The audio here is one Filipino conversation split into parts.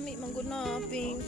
Nami mangguna pink.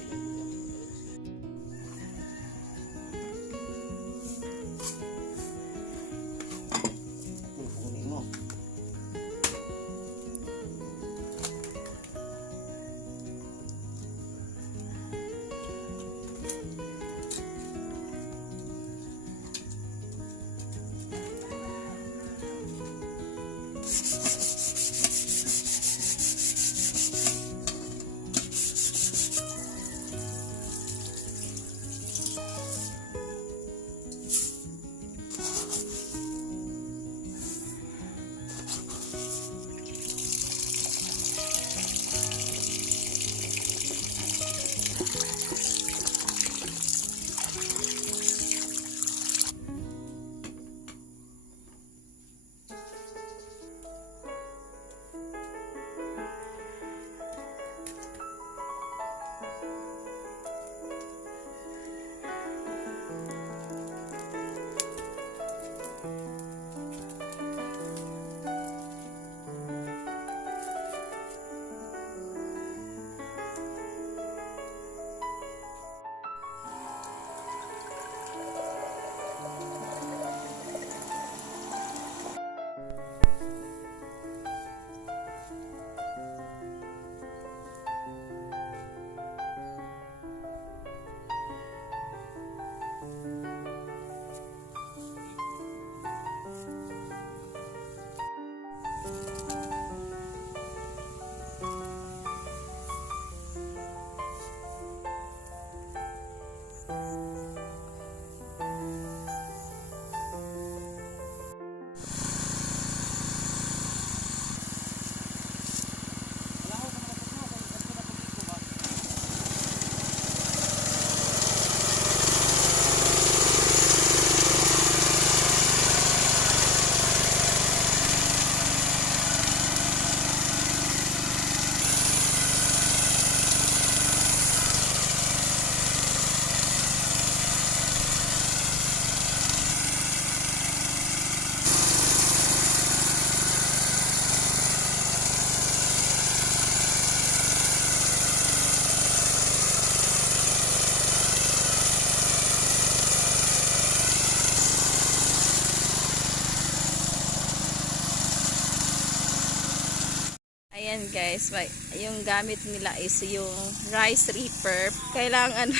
Ayan guys, yung gamit nila is yung Rice Repear. Kailangan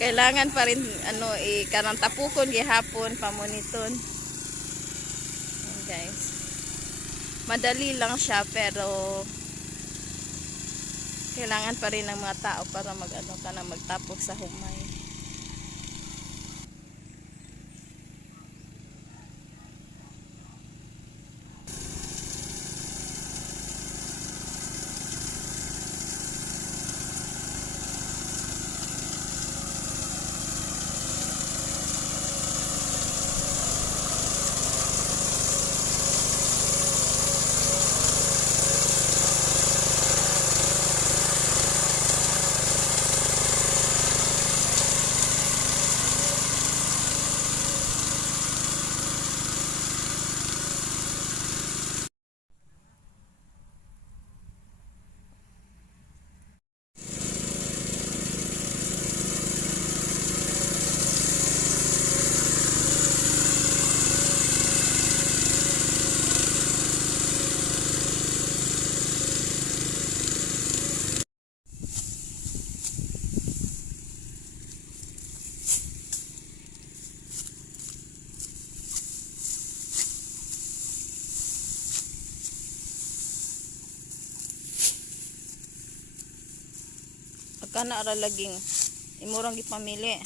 kailangan pa rin kanang tapukon gihapon pamuniton. Ayan guys. Madali lang siya pero kailangan pa rin ng mga tao para magtapok sa humay. Kana ra laging imurang gipamili.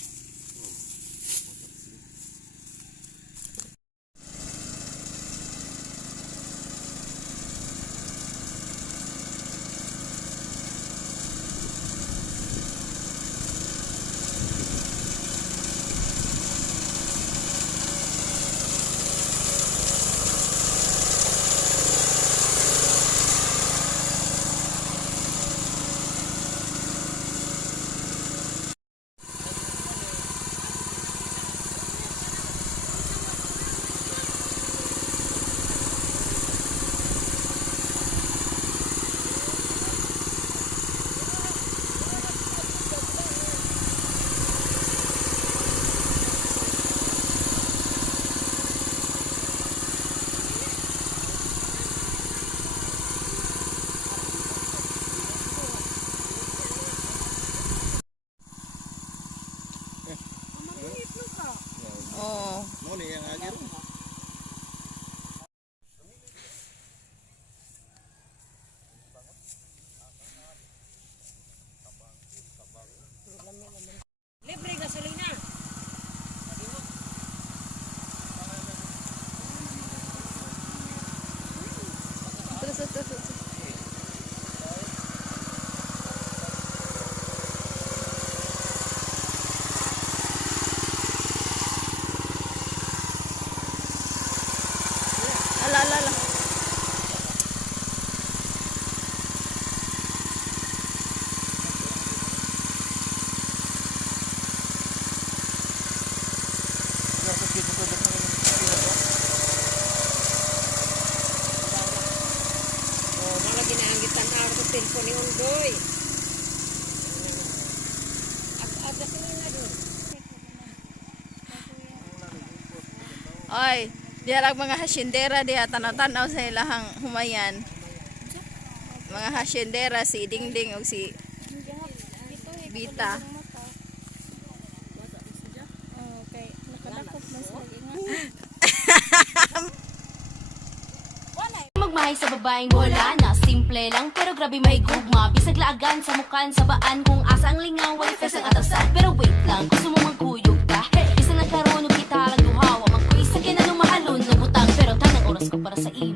Oo. Mo ni yang agir. Libre gasolina. Terus. Ala. Oh, malagi na ang gitan-aw sa cellphone ni Undoy. At gasolina doon. Oy, diya lang mga hasyendera diya tanaw-tanaw sa ilahang humayan. Mga hasyendera si Dingding o si Bita. Okay, nakadakop man sila Magmahay sa babaeng wala na. Simple lang pero grabe may gugma. Bisag laagan sa mukan sa baan. Kung asa ang lingaw wala fes ang atasan. Pero wait lang, gusto mo magkuyog ka. Bisag nagkaroon o kita lang duhawa. Magkuisa ka na lumahalon na butang. Pero tanang oras ko para sa imo.